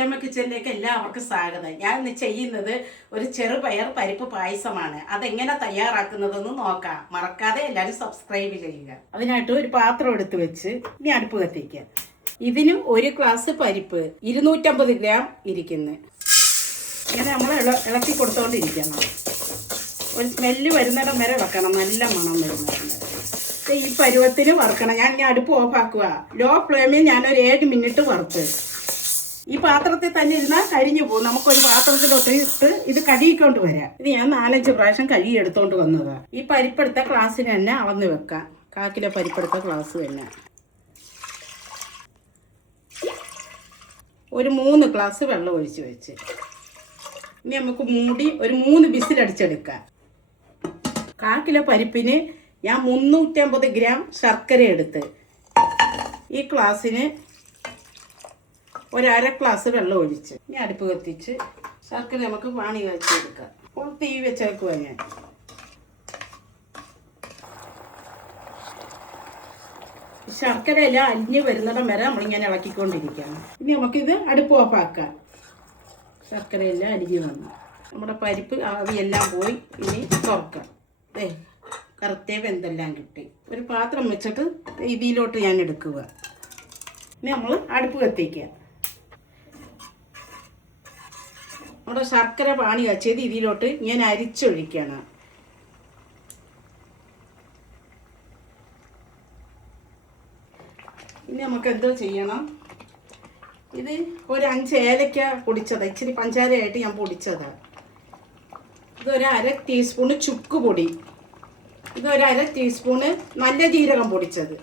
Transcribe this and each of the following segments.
സുലമ കിച്ചണിലേക്ക് എല്ലാവർക്കും സ്വാഗതം. ഞാൻ ഇന്ന് ചെയ്യുന്നത് ഒരു ചെറുപയർ പരിപ്പ് പായസമാണ്. അതെങ്ങനെ തയ്യാറാക്കുന്നതെന്ന് നോക്കാം. മറക്കാതെ എല്ലാവരും സബ്സ്ക്രൈബ് ചെയ്യുക. അതിനായിട്ട് ഒരു പാത്രം എടുത്ത് വെച്ച് ഇനി അടുപ്പ് കത്തിക്കുക. ഇതിന് ഒരു ഗ്ലാസ് പരിപ്പ് 250 ഗ്രാം ഇരിക്കുന്നു. ഇങ്ങനെ നമ്മൾ ഇളക്കി കൊടുത്തോണ്ടിരിക്കണം. ഒരു സ്മെല്ല് വരുന്നിടം വരെ ഇളക്കണം. നല്ല മണം വരുന്നിടം വരെ. ഈ പരുവത്തിന് വറുക്കണം. ഞാൻ ഇനി അടുപ്പ് ഓഫാക്കുക. ലോ ഫ്ലെയിമിൽ ഞാനൊരു 7 മിനിറ്റ് വറുത്ത്. ഈ പാത്രത്തിൽ തന്നെ ഇരുന്നാൽ കരിഞ്ഞു പോകും. നമുക്കൊരു പാത്രത്തിലോട്ട് ഇട്ട് ഇത് കഴുകിക്കൊണ്ട് വരാം. ഇത് ഞാൻ 4-5 പ്രാവശ്യം കഴുകി എടുത്തോണ്ട് വന്നതാണ്. ഈ പരിപ്പെടുത്ത ഗ്ലാസ്സിന് തന്നെ അളന്ന് വെക്കാം. 1/4 കിലോ പരിപ്പെടുത്ത ഗ്ലാസ് തന്നെ. ഒരു 3 ഗ്ലാസ് വെള്ളം ഒഴിച്ച് വെച്ച് ഇനി നമുക്ക് മൂടി ഒരു 3 വിസിലടിച്ചെടുക്കാം. 1/4 കിലോ പരിപ്പിന് ഞാൻ 350 ഗ്രാം ശർക്കര എടുത്ത് ഈ ഗ്ലാസ്സിന് ഒരു 1/2 ഗ്ലാസ് വെള്ളം ഒഴിച്ച് ഇനി അടുപ്പ് കത്തിച്ച് ശർക്കര നമുക്ക് പാനി കാച്ചെടുക്കാം. അപ്പോൾ തീ വെച്ചേക്കുക. ഞാൻ ശർക്കര എല്ലാം അലിഞ്ഞ് വരുന്നിടം വരെ നമ്മളിങ്ങനെ ഇളക്കിക്കൊണ്ടിരിക്കണം. ഇനി നമുക്കിത് അടുപ്പ് ഓഫാക്കാം. ശർക്കര എല്ലാം അലിഞ്ഞ് വന്നു. നമ്മുടെ പരിപ്പ് ആവിയെല്ലാം പോയി. ഇനി തുറക്കാം. കറുത്തേ വെന്തെല്ലാം കിട്ടി. ഒരു പാത്രം വെച്ചിട്ട് ഇതിലോട്ട് ഞാൻ എടുക്കുക. ഇനി നമ്മൾ അടുപ്പ് കത്തിക്കുക. നമ്മുടെ ശർക്കര പാനി കാച്ചിയത് ഇതിലോട്ട് ഞാൻ അരിച്ചൊഴിക്കണം. ഇനി നമുക്ക് എന്തോ ചെയ്യണം. ഇത് ഒരു 5 ഏലക്ക പൊടിച്ചതാണ്. ഇച്ചിരി പഞ്ചാരയായിട്ട് ഞാൻ പൊടിച്ചതാണ്. ഇതൊരു 1/2 ടീസ്പൂണ് ചുക്ക് പൊടി. ഇതൊരു 1/2 ടീസ്പൂണ് നല്ല ജീരകം പൊടിച്ചത്.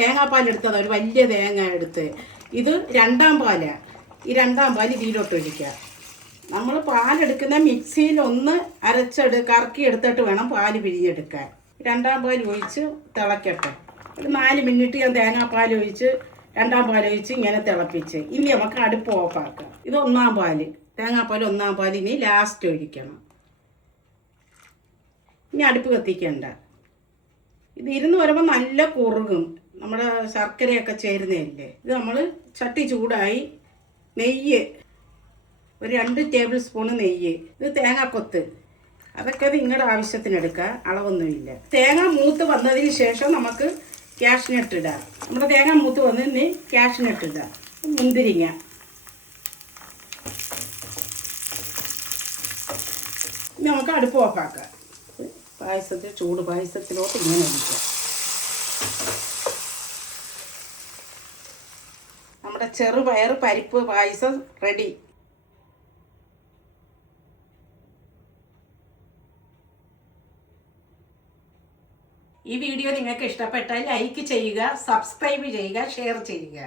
തേങ്ങാപ്പാൽ എടുത്തതാണ്. ഒരു വലിയ തേങ്ങ എടുത്ത്. ഇത് 2ാം പാലാണ്. ഈ 2ാം പാൽ ഇതിലോട്ട് ഒഴിക്കുക. നമ്മൾ പാലെടുക്കുന്ന മിക്സിയിൽ ഒന്ന് കറക്കി എടുത്തിട്ട് വേണം പാൽ പിഴിഞ്ഞെടുക്കാൻ. 2ാം പാൽ ഒഴിച്ച് തിളക്കട്ടെ. ഒരു 4 മിനിറ്റ് ഞാൻ തേങ്ങാപ്പാൽ ഒഴിച്ച് 2ാം പാൽ ഒഴിച്ച് ഇങ്ങനെ തിളപ്പിച്ച് ഇനി നമുക്ക് അടുപ്പ് ഓഫാക്കാം. ഇത് 1ാം പാൽ. തേങ്ങാപ്പാൽ 1ാം പാൽ ഇനി ലാസ്റ്റ് ഒഴിക്കണം. ഇനി അടുപ്പ് കത്തിക്കണ്ട. ഇത് ഇരുന്ന് വരുമ്പോൾ നല്ല കുറുകും. നമ്മുടെ ശർക്കരയൊക്കെ ചേരുന്നതല്ലേ. ഇത് നമ്മൾ ചട്ടി ചൂടായി നെയ്യ് ഒരു 2 ടേബിൾ സ്പൂണ് നെയ്യ്. ഇത് തേങ്ങാക്കൊത്ത്. അതൊക്കെ നിങ്ങളുടെ ആവശ്യത്തിന് എടുക്കുക. അളവൊന്നുമില്ല. തേങ്ങ മൂത്ത് വന്നതിന് ശേഷം നമുക്ക് ക്യാഷ്നട്ട് ഇടാം. നമ്മുടെ തേങ്ങ മൂത്ത് വന്നതിന് ക്യാഷ്നട്ട് ഇടാം. മുന്തിരിങ്ങ. ഇനി നമുക്ക് അടുപ്പ് ഓഫാക്കാം. പായസത്തിൽ ചൂട് പായസത്തിലോട്ട് ഇങ്ങനെ ഒഴിക്കാം. നമ്മുടെ ചെറുപയർ പരിപ്പ് പായസം റെഡി. ഈ വീഡിയോ നിങ്ങൾക്ക് ഇഷ്ടപ്പെട്ടാൽ ലൈക്ക് ചെയ്യുക, സബ്സ്ക്രൈബ് ചെയ്യുക, ഷെയർ ചെയ്യുക.